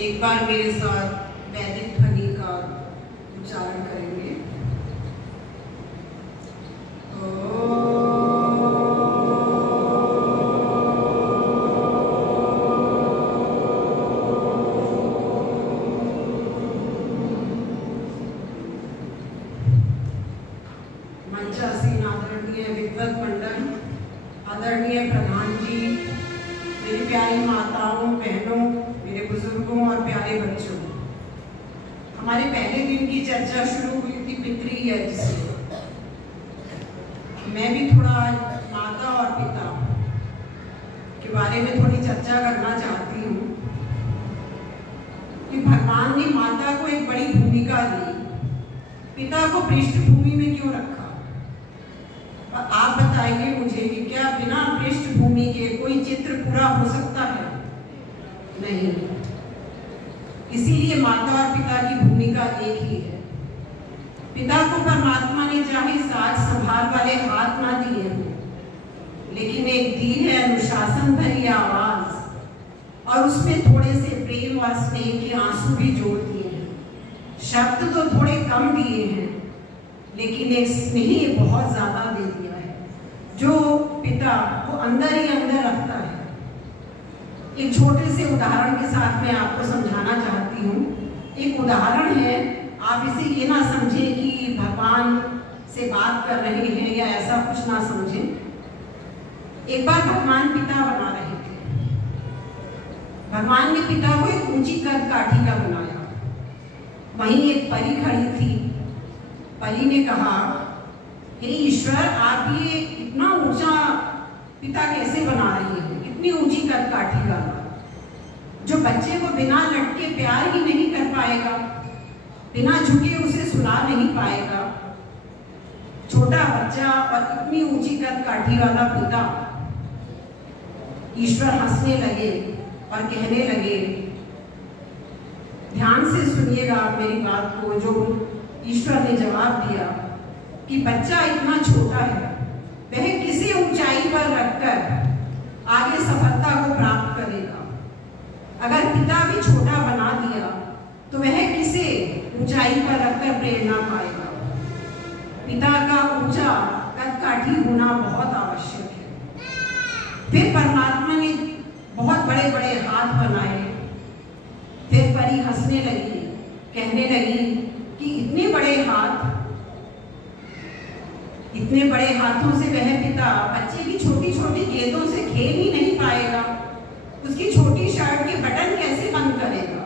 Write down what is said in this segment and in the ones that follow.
एक बार मेरे साथ वैदिक ध्वनि का उच्चारण करेंगे। मंचासीन आदरणीय विद्वत मंडल, आदरणीय प्रधान जी, मेरी प्यारी माताओं, बहनों, मेरे बुजुर्गों और प्यारे बच्चों, हमारे पहले दिन की चर्चा शुरू हुई थी पितृ यज्ञ से। मैं भी थोड़ा माता और पिता के बारे में थोड़ी चर्चा करना चाहती हूँ कि भगवान ने माता को एक बड़ी भूमिका दी, पिता को पृष्ठभूमि में क्यों रखा। और आप बताइए मुझे कि क्या बिना पृष्ठभूमि के कोई चित्र पूरा हो सकता है? नहीं। इसीलिए माता और पिता की भूमिका एक ही है। पिता को परमात्मा ने चाहे साज संभाल वाले हाथ ना दिए हों, लेकिन एक दी है अनुशासन भरी आवाज और उसमें थोड़े से प्रेम और स्नेह के आंसू भी जोड़ दिए हैं। शब्द तो थोड़े कम दिए हैं, लेकिन एक स्नेह बहुत ज्यादा दे दिया है, जो पिता को अंदर ही अंदर रखता है। एक छोटे से उदाहरण के साथ मैं आपको समझाना चाहती हूँ। एक उदाहरण है, आप इसे ये ना समझें कि भगवान से बात कर रहे हैं या ऐसा कुछ ना समझें। एक बार भगवान पिता बना रहे थे। भगवान ने पिता को एक ऊंची कद काठी का बनाया। वहीं एक परी खड़ी थी। परी ने कहा, हे ईश्वर, आप ये इतना ऊंचा पिता कैसे बना रही हैं? इतनी ऊंची कद काठी वाला, जो बच्चे को बिना लटके प्यार ही नहीं कर पाएगा, बिना झुके उसे सुला नहीं पाएगा। छोटा बच्चा और इतनी ऊंची कद काठी वाला पिता। ईश्वर हंसने लगे और कहने लगे, ध्यान से सुनिएगा आप मेरी बात को। जो ईश्वर ने जवाब दिया कि बच्चा इतना छोटा है, वह किसी ऊंचाई पर रखकर आगे सफलता को प्राप्त करेगा। अगर पिता भी छोटा बना दिया तो वह किसे ऊंचाई पर रखकर प्रेरणा पाएगा। पिता का ऊंचा कद काठी होना बहुत आवश्यक है। फिर परमात्मा ने बहुत बड़े बड़े हाथ बनाए। फिर परी हंसने लगी, कहने लगी कि इतने बड़े हाथों से वह पिता बच्चे की छोटी छोटी गेंदों से खेल ही नहीं पाएगा। उसकी छोटी शर्ट के बटन कैसे बंद करेगा।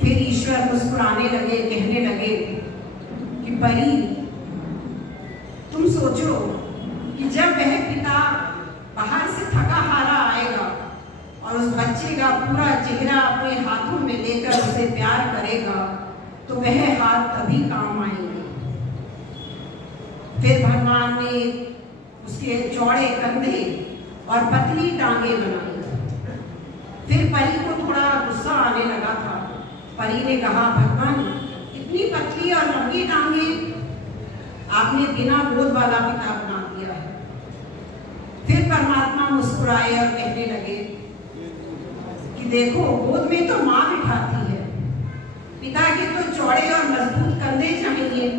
फिर ईश्वर मुस्कुराने लगे, कहने लगे कि परी, तुम सोचो कि जब वह पिता बाहर से थका हारा आएगा और उस बच्चे का पूरा चेहरा अपने हाथों में लेकर उसे प्यार करेगा, तो वह हाथ तभी काम आएंगे। फिर भगवान ने उसके चौड़े कंधे और पतली टांगे बनाई। फिर परी को थोड़ा गुस्सा आने लगा था। परी ने कहा, भगवान, इतनी पतली और लंबी टांगे, आपने बिना गोद वाला पिता बना दिया है। फिर परमात्मा मुस्कुराए और कहने लगे कि देखो, गोद में तो माँ बिठाती है, पिता के तो चौड़े और मजबूत कंधे चाहिए,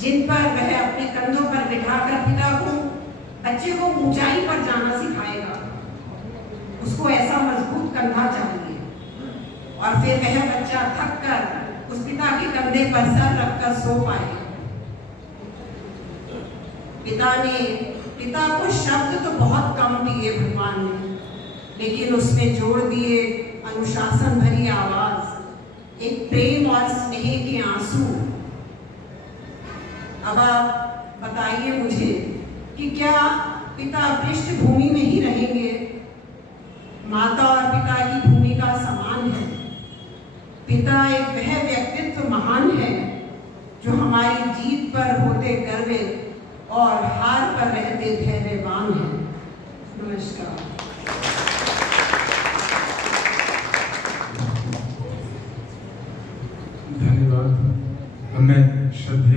जिन पर वह अपने कंधों पर बिठाकर पिता को, बच्चे को ऊंचाई पर जाना सिखाएगा। उसको ऐसा मजबूत कंधा चाहिए। और फिर वह बच्चा थक कर उस पिता के कंधे पर सर रखकर सो पाए। पिता को शब्द तो बहुत कम दिए भगवान ने, लेकिन उसमें जोड़ दिए अनुशासन भरी आवाज, एक प्रेम और स्नेह के आंसू। अब आप बताइए मुझे कि क्या पिता पृष्ठभूमि में ही रहेंगे? माता और पिता की भूमिका समान है। पिता एक वह व्यक्तित्व महान है जो हमारी जीत पर होते गर्वित और हार पर रहते धैर्यवान है। नमस्कार। धन्यवाद। हमें श्रद्धेय